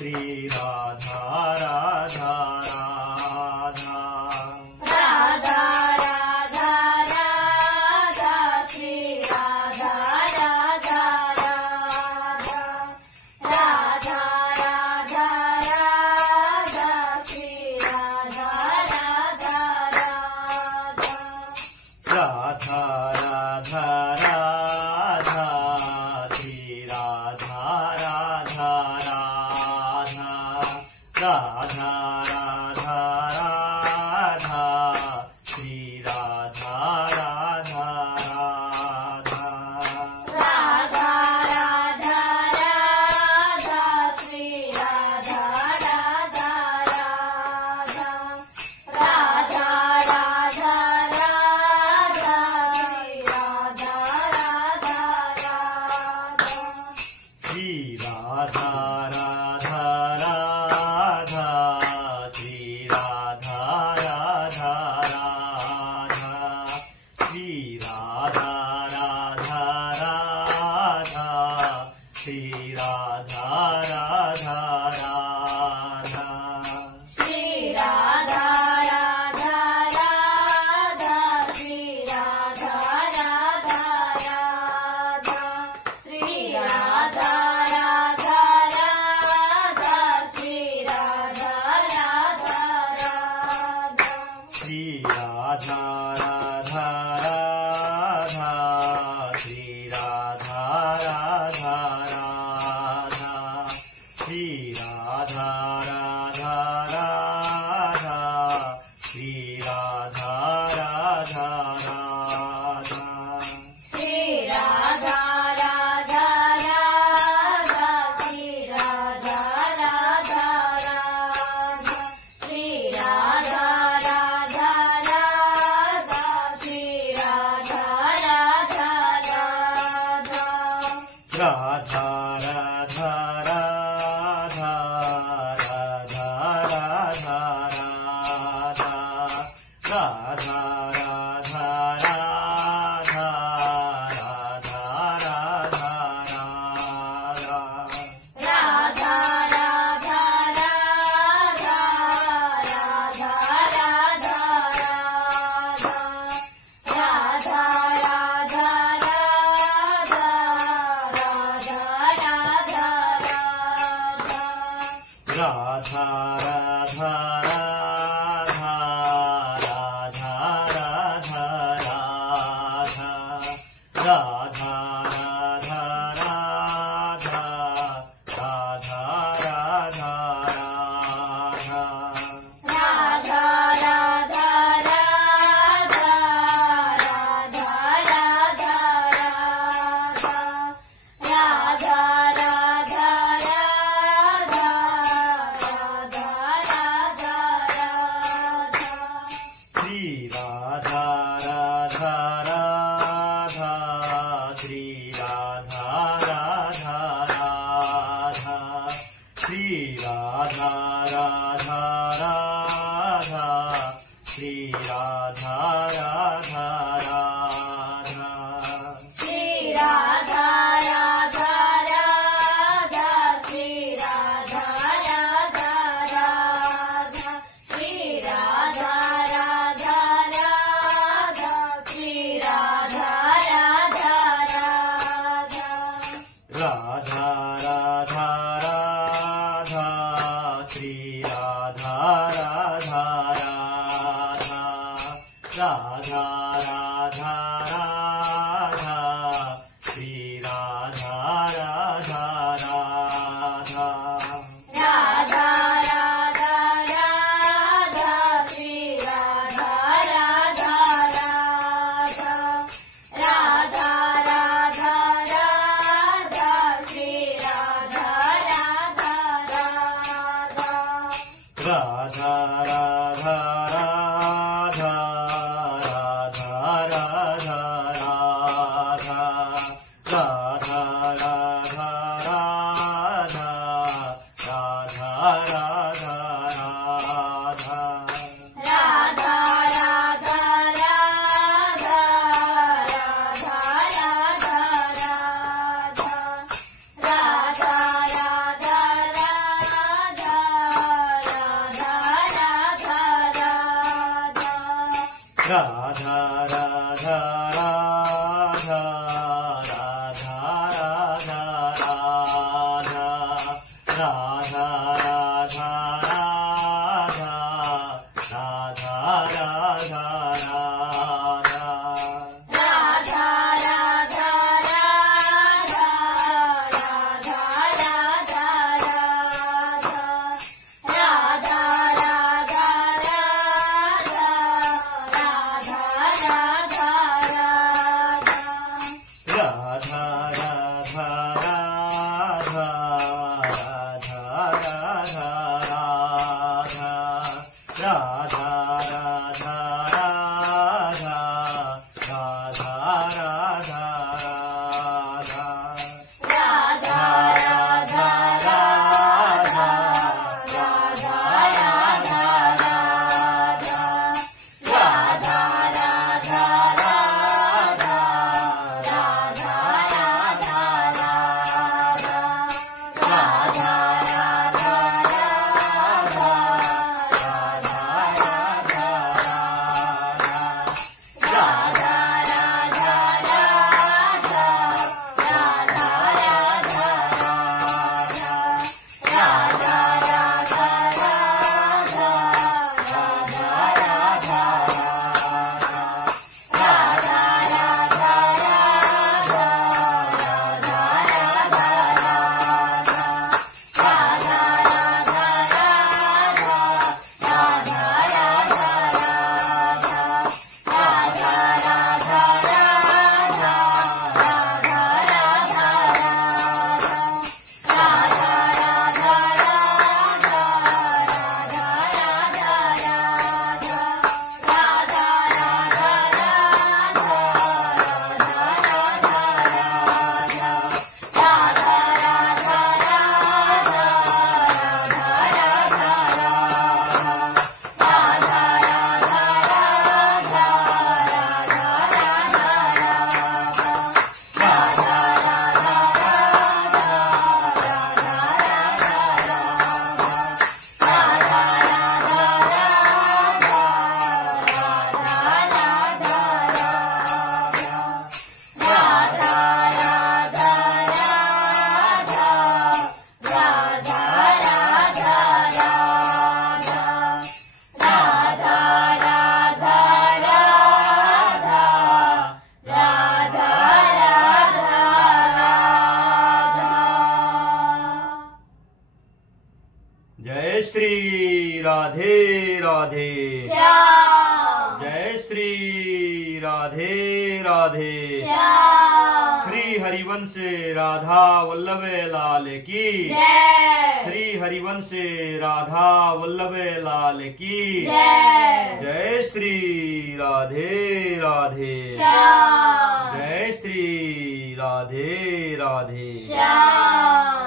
श्री राधा राधा राधा राधा राधा राधा श्री राधा राधा राधा राधा राधा राधा श्री राधा राधा राधा राधा राधा राधा श्री राधा राधा राधा राधा राधा राधा श्री राधा राधा राधा राधा राधा राधा श्री राधा राधा राधा राधा राधा राधा श्री राधा राधा राधा श्री राधा राधा राधा श्री राधा राधा राधा श्री राधा राधा राधा श्री राधा राधा राधा श्री राधा राधा राधा श्री राधा राधा राधा श्री राधा राधा राधा श्री राधा राधा राधा श्री राधा राधा राधा श्री राधा राधा राधा श्री राधा राधा राधा श्री राधा राधा राधा श्री राधा राधा राधा श्री राधा राधा राधा श्री राधा राधा राधा श्री राधा राधा राधा राधा राधा राधा राधा राधा राधा राधा राधा राधा राधा राधा राधा जय श्री राधे राधे श्याम जय श्री राधे राधे श्याम श्री हरिवंश राधा वल्लभ लाल की जय श्री हरिवंश राधा वल्लभ लाल की जय जय श्री राधे राधे श्याम जय श्री राधे राधे श्याम।